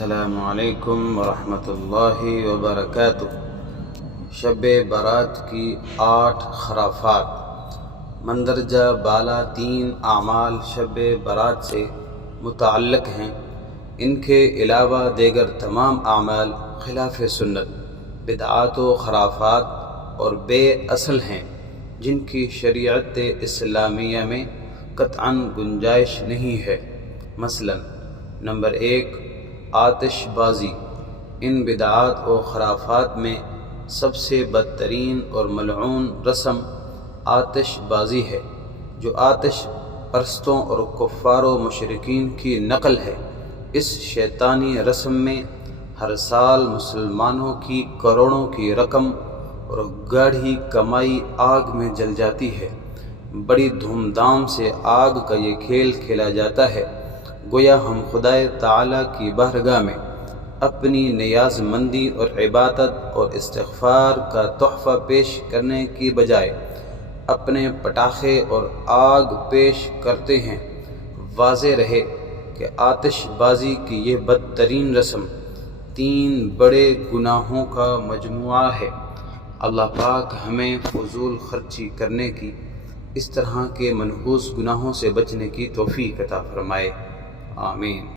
السلام علیکم ورحمۃ اللہ وبرکاتہ۔ شب برات کی 8 خرافات۔ مندرجہ بالا 3 اعمال شب برات سے متعلق ہیں۔ ان کے علاوہ دیگر تمام اعمال خلاف سنت، بدعات و خرافات اور بے اصل ہیں، جن کی شریعت اسلامیہ میں قطعاً گنجائش نہیں ہے۔ مثلا نمبر 1، آتش بازی۔ ان بدعات و خرافات میں سب سے بدترین اور ملعون رسم آتش بازی ہے، جو آتش پرستوں اور کفار و مشرکین کی نقل ہے۔ اس شیطانی رسم میں ہر سال مسلمانوں کی کروڑوں کی رقم اور گاڑھی کمائی آگ میں جل جاتی ہے۔ بڑی دھوم دھام سے آگ کا یہ کھیل کھیلا جاتا ہے، گویا ہم خدائے تعالیٰ کی بارگاہ میں اپنی نیاز مندی اور عبادت اور استغفار کا تحفہ پیش کرنے کی بجائے اپنے پٹاخے اور آگ پیش کرتے ہیں۔ واضح رہے کہ آتش بازی کی یہ بدترین رسم 3 بڑے گناہوں کا مجموعہ ہے۔ اللہ پاک ہمیں فضول خرچی کرنے کی، اس طرح کے منحوس گناہوں سے بچنے کی توفیق عطا فرمائے۔ آمین۔